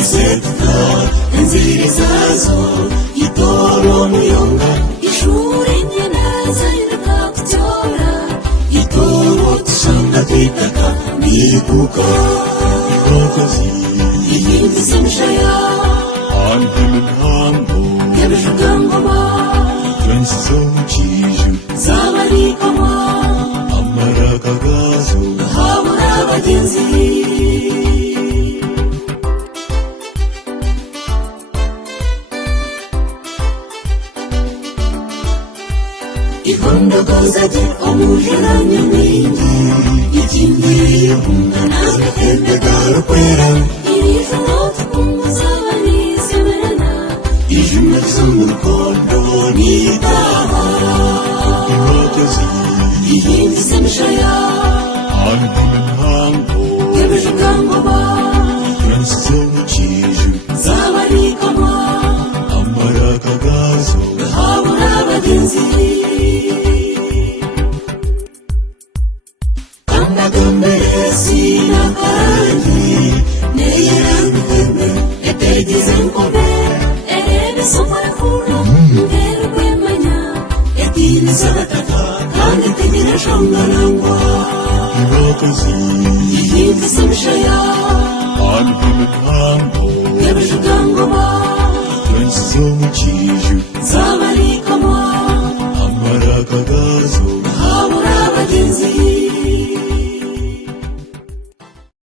iseta inzira zazo itoro muyonga ishuri nyeneza inakakutora itoro tushanga twitaka nikuka ikokozi iyindi semshaya anhimhambo yabishugangoma twensizo muchiju zabarikoma amarakagazo habura abagenzi ikondogoza je omujana nyamwingi ikingiriye kungana gatembe garukwera irizote kumuzabanizemena ijuma z'umurukondo nitaha imokozi iyindi semshaya anhimhambo yabishugangoma twensizo muchiju zabarikoma amarakagazo habura abagenzi Gamberesi na karangi neyerandukwembe etegeze nkobe erebe somara kuno mbere kwemanya etini sabataka kandi tegere shangalangwa irokozi ihindi semshaya anhimhambo yabishugangoma twensizo muchiju